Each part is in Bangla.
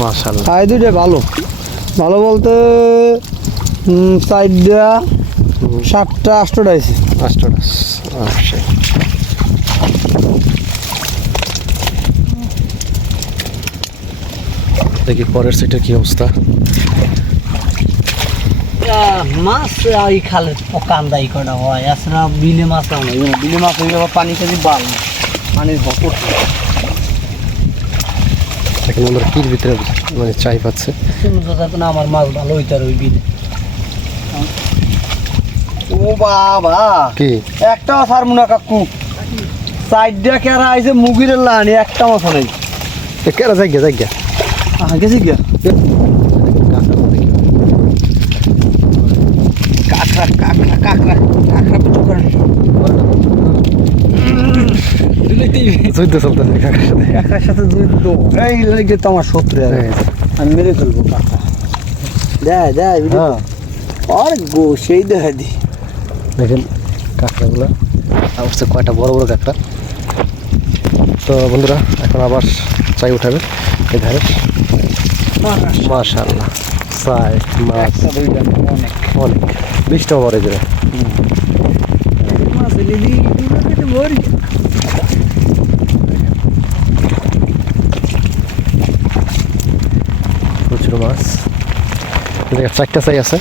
মাশাল্লাহ আর দুইটা ভালো। ভালো বলতে চারটা সাতটা আটটা আছে। আষ্টটাস অবশ্যই দেখি পরের সিটের কি অবস্থা। মাছ এই খালে কান্দাই করা হয়। আসলে বিলে মাছ না। বিলে মাছ হয়ে পানি খালি বাল পানির ভরপুর দেখেন আমরা কির ভিতরে মানে চাই পাচ্ছে। আমার মাছ ভালো হইতে আর ওই বিলে ও বাবা! কি? একটা মাছ আর মুনা কাকু। চারটা কেরা আইছে মুগির লানি একটা মাছ নেই। এ কেরা যাই গিয়া যাই গিয়া গেছি গিয়া কাঁকড়া কাঁকড়া কাঁকড়া কাঁকড়া পুচু করেন যুদ্ধ চলতেছে কাকার সাথে? কাঁকড়ার সাথে যুদ্ধ এই লাগে তো আমার শত্রু আমি মেরে ফেলব কাঁকড়া দেয় দেয় হ্যাঁ। আর গো সেই দেখা দি। দেখেন কাঁকড়াগুলো অবশ্যই কয়টা বড় বড় কাঁকড়া। তো বন্ধুরা এখন আবার চাই উঠাবে এই ধারে মাশাল্লাহ চাই মাছ। অনেক। অনেক। বিশটা বড় মাছ প্রচুর মাছ। চারটা চাই আছে।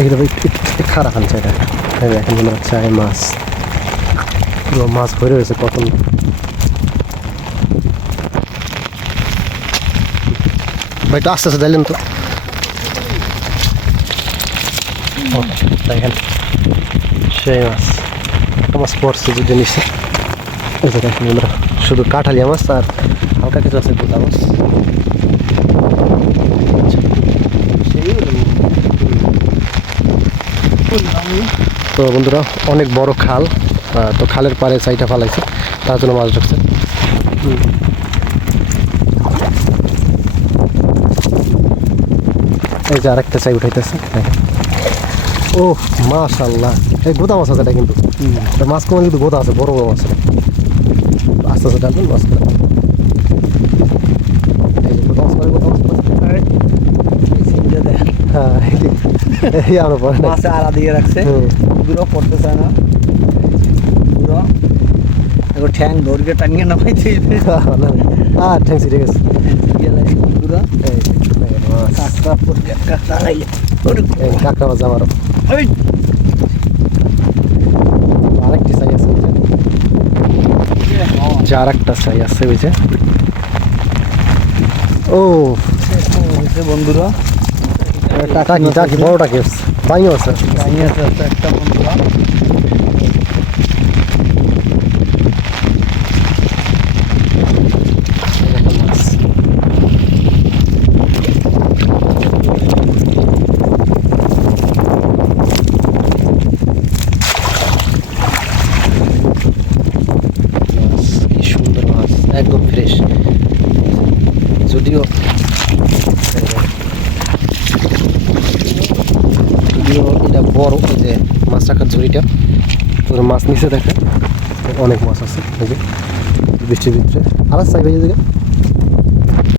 এগুলো একটু খারাপ খান চাইটা এই এখন মনে হচ্ছে এই মাছ। পুরো মাছ ভরে রয়েছে কত ভাই, একটু আস্তে আস্তে দিলেন তো ও, দেখেন সেই মাছ মাছ পড়ছে যে জিনিসে এই যে দেখেন বন্ধুরা শুধু কাঠালিয়া মাছ আর হালকা কিছু আছে গোটা মাছ তো বন্ধুরা অনেক বড় খাল তো খালের পাড়ে চাইটা ফালাইছে তার জন্য মাছ ঢুকছে এই যে আরেকটা চাই উঠাইতেছে দেখেন ও মাশাল্লাহ এই গোদা মাছ আছে এটা কিন্তু। এটা মাছ কমে কিন্তু গোদা আছে বড় বড় মাছ আস্তে আস্তে ডালবেন মাছ হ্যাঁ পরে। মাছে আড়া দিয়ে রাখছে। দূরও পড়তে চায় না। এবার ঠ্যাং ধরিয়ে টানিয়ে নামাই দিয়ে হ্যাঁ। কাঁকড়া কাঁকড়া কাঁকড়া মাছ আমারও ওই আরেকটি চাই আছে যে। আরেকটা চাই আছে ও। বন্ধুরা। টাকি টাকি বড় টাকি আছে বাইও আছে। দাঁড়িয়ে আছে একটা বন্ধুরা মাছ কি সুন্দর মাছ একদম ফ্রেশ যদিও যদিও এটা বড় ওই যে মাছ রাখার ঝুড়িটা, ওর মাছ নিচে দেখে অনেক মাছ আছে বৃষ্টির ভিতরে। আর চাইবে এদিকে